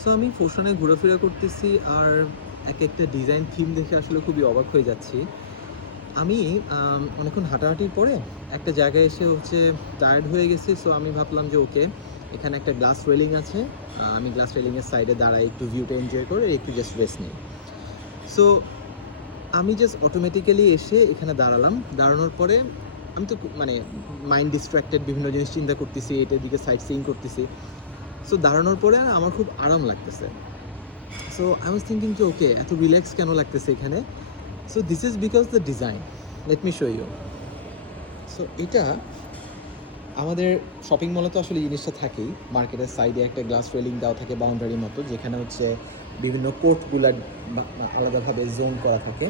So আমি ফোরশনে ঘোরাফেরা করতেছি আর এক একটা ডিজাইন থিম দেখে আসলে খুবই অবাক হয়ে যাচ্ছি। আমি অনেকক্ষণ হাঁটাহাঁটির পরে একটা জায়গায় এসে টায়ার্ড হয়ে গেছি। সো আমি ভাবলাম যে ওকে, এখানে একটা গ্লাস রেলিং আছে। আমি গ্লাস রেলিংয়ের সাইডে দাঁড়াই, একটু ভিউটা এনজয় করে একটু জাস্ট রেস্ট নিই। সো আমি জাস্ট অটোমেটিক্যালি এসে এখানে দাঁড়ালাম। দাঁড়ানোর পরে আমি তো মানে মাইন্ড ডিস্ট্র্যাক্টেড, বিভিন্ন জিনিস চিন্তা করতেছি, এটার দিকে সাইট সিইং করতেছি। সো দাঁড়ানোর পরে আমার খুব আরাম লাগতেছে। সো আই ওয়াজ থিঙ্কিং যে ওকে, এত রিল্যাক্স কেন লাগতেছে এখানে? So this is because the design. Let me show you. So এটা আমাদের শপিং মলে তো আসলে জিনিসটা থাকেই। মার্কেটের সাইডে একটা গ্লাস রেলিং দেওয়া থাকে বাউন্ডারির মতো, যেখানে বিভিন্ন কোর্টগুলা আলাদাভাবে জোন করা থাকে।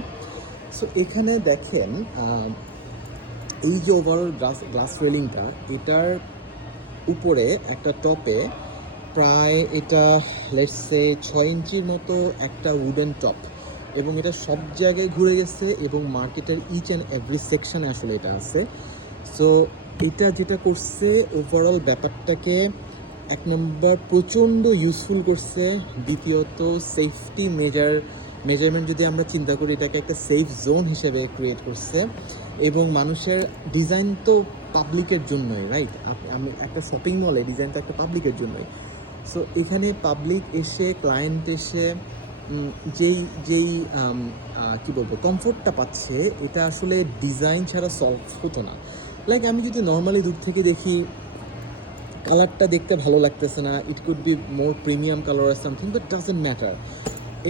সো এখানে দেখেন, এই যে ওভারঅল গ্লাস রেলিংটা, এটার উপরে একটা টপে প্রায় এটা লেটস সে 6 ইঞ্চির মতো একটা উডেন টপ, এবং এটা সব জায়গায় ঘুরে গেছে এবং মার্কেটের ইচ অ্যান্ড এভরি সেকশনে আসলে এটা আছে। সো এটা যেটা করছে, ওভারঅল ব্যাপারটাকে এক নম্বর প্রচণ্ড ইউজফুল করছে, দ্বিতীয়ত সেফটি মেজারমেন্ট যদি আমরা চিন্তা করি, এটাকে একটা সেফ জোন হিসেবে ক্রিয়েট করছে। এবং মানুষের ডিজাইন তো পাবলিকের জন্যই, রাইট? আমি একটা শপিং মলে ডিজাইন তো একটা পাবলিকের জন্যই। সো এখানে পাবলিক এসে, ক্লায়েন্ট এসে যেই যেই কী বলবো, কমফোর্টটা পাচ্ছে, এটা আসলে ডিজাইন ছাড়া সলভ হতো না। লাইক আমি যদি নর্মালি দূর থেকে দেখি, কালারটা দেখতে ভালো লাগতেছে না, it could be more premium colour or something, but doesn't matter.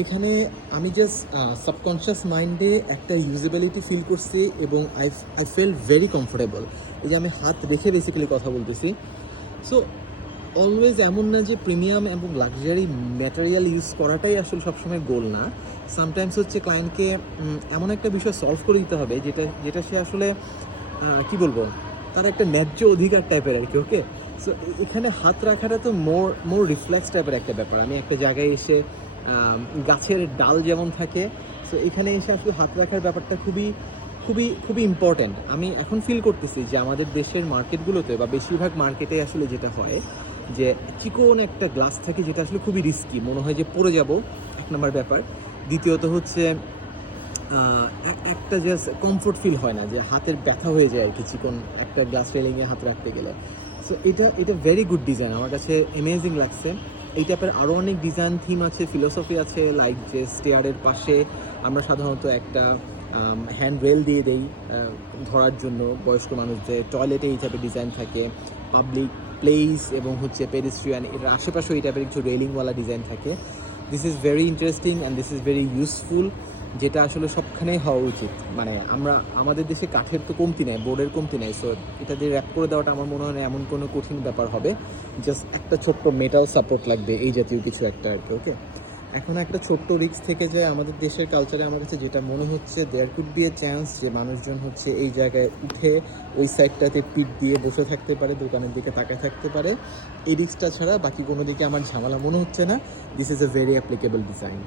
এখানে আমি জাস্ট সাবকনশিয়াস মাইন্ডে একটা ইউজেবিলিটি ফিল করছি এবং আই ফিল ভেরি কমফোর্টেবল। এই যে আমি হাত রেখে বেসিক্যালি কথা বলতেছি। সো অলওয়েজ এমন না যে প্রিমিয়াম এবং লাক্সারি ম্যাটেরিয়াল ইউজ করাটাই আসলে সবসময় গোল না। সামটাইমস ক্লায়েন্টকে এমন একটা বিষয় সলভ করে দিতে হবে, যেটা যেটা সে আসলে কি বলবো, তার একটা ন্যায্য অধিকার টাইপের আর কি। ওকে, সো এখানে হাত রাখাটা তো মোর রিফ্লেক্স টাইপের একটা ব্যাপার। আমি একটা জায়গায় এসে গাছের ডাল যেমন থাকে, সো এখানে এসে আসলে হাত রাখার ব্যাপারটা খুবই খুবই খুবই ইম্পর্ট্যান্ট। আমি এখন ফিল করতেছি যে আমাদের দেশের মার্কেটগুলোতে বা বেশিরভাগ মার্কেটে আসলে যেটা হয়, যে চিকন একটা গ্লাস থাকে, যেটা আসলে খুবই রিস্কি, মনে হয় যে পড়ে যাব, এক নম্বর ব্যাপার। দ্বিতীয়ত একটা জাস্ট কমফোর্ট ফিল হয় না, যে হাতের ব্যথা হয়ে যায় আর কি চিকন একটা গ্লাস রেলিংয়ে হাত রাখতে গেলে। সো এটা ভেরি গুড ডিজাইন, আমার কাছে অ্যামেজিং লাগছে। এই টাইপের আরও অনেক ডিজাইন থিম আছে, ফিলোসফি আছে, লাইক যে স্টেয়ারের পাশে আমরা সাধারণত একটা হ্যান্ড রেল দিয়ে দেই ধরার জন্য বয়স্ক মানুষদের। টয়লেটে এই টাইপের ডিজাইন থাকে, পাবলিক প্লেস এবং পেডেস্ট্রিয়ান এর আশেপাশেও এই টাইপের কিছু রেলিংওয়ালা ডিজাইন থাকে। This is very interesting and this is very useful, যেটা আসলে সবখানেই হওয়া উচিত। মানে আমাদের দেশে কাঠের তো কমতি নেই, বোর্ডের কমতি নেই। সো এটা দিয়ে র্যাপ করে দেওয়াটা আমার মনে হয় না এমন কোনো কঠিন ব্যাপার হবে। জাস্ট একটা ছোট্ট মেটাল সাপোর্ট লাগবে, এই জাতীয় কিছু একটা আর কি। ওকে, এখন একটা ছোট্ট রিস্ক থেকে যায় আমাদের দেশের কালচারে। আমার কাছে যেটা মনে হচ্ছে, there could be a chance যে মানুষজন এই জায়গায় উঠে ওই সাইডটাতে পিঠ দিয়ে বসে থাকতে পারে, দোকানের দিকে তাকায় থাকতে পারে। এই রিস্কটা ছাড়া বাকি কোনো দিকে আমার ঝামেলা মনে হচ্ছে না। This is a very applicable design.